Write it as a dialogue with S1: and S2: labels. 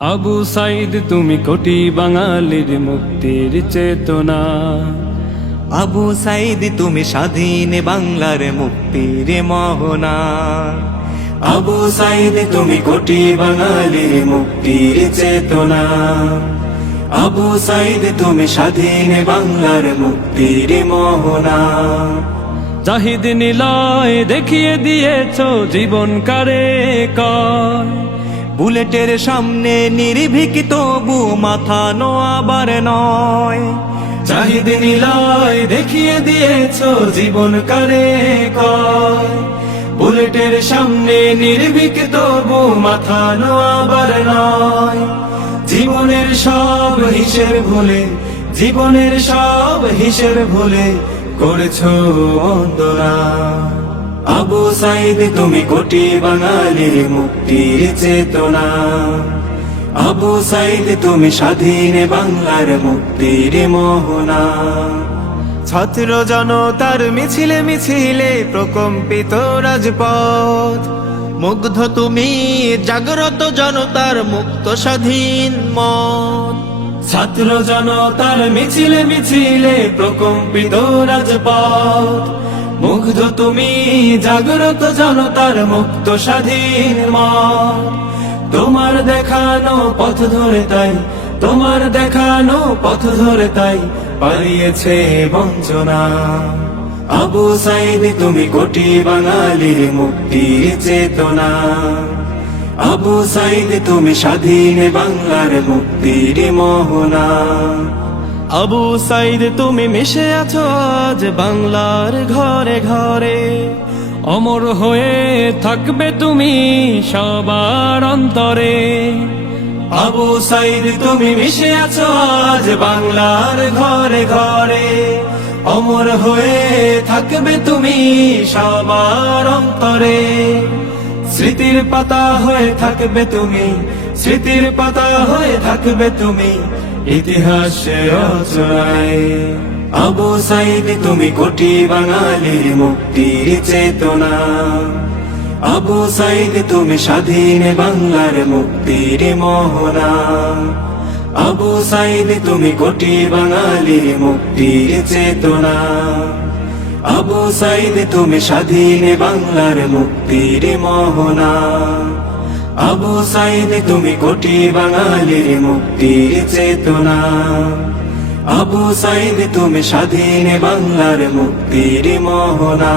S1: আবু সাইদ তুমি কোটি বাঙালির মুক্তির চেতনা।
S2: আবু সাইদ তুমি স্বাধীন বাংলার মুক্তির মোহনা। আবু সাইদ তুমি কোটি বাঙালির মুক্তির চেতনা। আবু সাইদ তুমি স্বাধীন বাংলার মুক্তির মোহনা।
S1: জাহিদ নিলয় দেখিয়ে দিয়েছ জীবন কারে কয়?
S2: বুলেটের সামনে নির্ভীক, তবু মাথা নোয়াবার নয়।
S1: জাহিদ নিলয় দেখিয়ে দিয়েছ জীবন কারে কয়। বুলেটের সামনে নির্ভীক, তবু মাথা নোয়াবার নয়। জীবনের সব হিসেব ভুলে, জীবনের সব হিসেব ভুলে করেছ বন্দনা
S2: আবু সাইদ, তুমি কোটি বাঙালির মুক্তির চেতনা। আবু সাইদ, তুমি স্বাধীন বাংলার মুক্তির মোহনা। ছাত্র জনতার মিছিলে মিছিলে প্রকম্পিত রাজপথ। মুগ্ধ তুমি জাগ্রত জনতার মুক্ত স্বাধীন মত
S1: ছাত্র জনতার মিছিলে মিছিলে প্রকম্পিত রাজপথ। মুগ্ধ তুমি, জাগ্রত জনতার মুক্ত স্বাধীন তোমার দেখানো পথ ধরে তাই, তোমার দেখানো পথ ধরে তাই পালিয়েছে বঞ্চনা।
S2: আবু সাইদ, তুমি কোটি বাঙালির মুক্তির চেতনা। আবু সাইদ, তুমি স্বাধীন বাংলার মুক্তির মোহনা।
S1: আবু সাইদ, তুমি মিশে আছো আজ বাংলার ঘরে ঘরে। অমর হয়ে থাকবে তুমি সবার অন্তরে। আবু সাইদ, তুমি মিশে আছো আজ বাংলার ঘরে ঘরে। অমর হয়ে থাকবে তুমি সবার অন্তরে। স্মৃতির পাতা হয়ে থাকবে তুমি স্মৃতির পাতা হয়ে থাকবে তুমি, ইতিহাসে রচনায়
S2: আবু সাইদ, তুমি কোটি বাঙালির মুক্তির চেতনা। আবু সাইদ, তুমি স্বাধীন বাংলার মুক্তির মোহনা। আবু সাইদ, তুমি কোটি বাঙালির মুক্তির চেতনা। আবু সাইদ, তুমি স্বাধীন বাংলার মুক্তির মোহনা। আবু সাইদ তুমি কোটি বাঙালির মুক্তির চেতনা। আবু সাইদ তুমি স্বাধীন বাংলার মুক্তির মোহনা।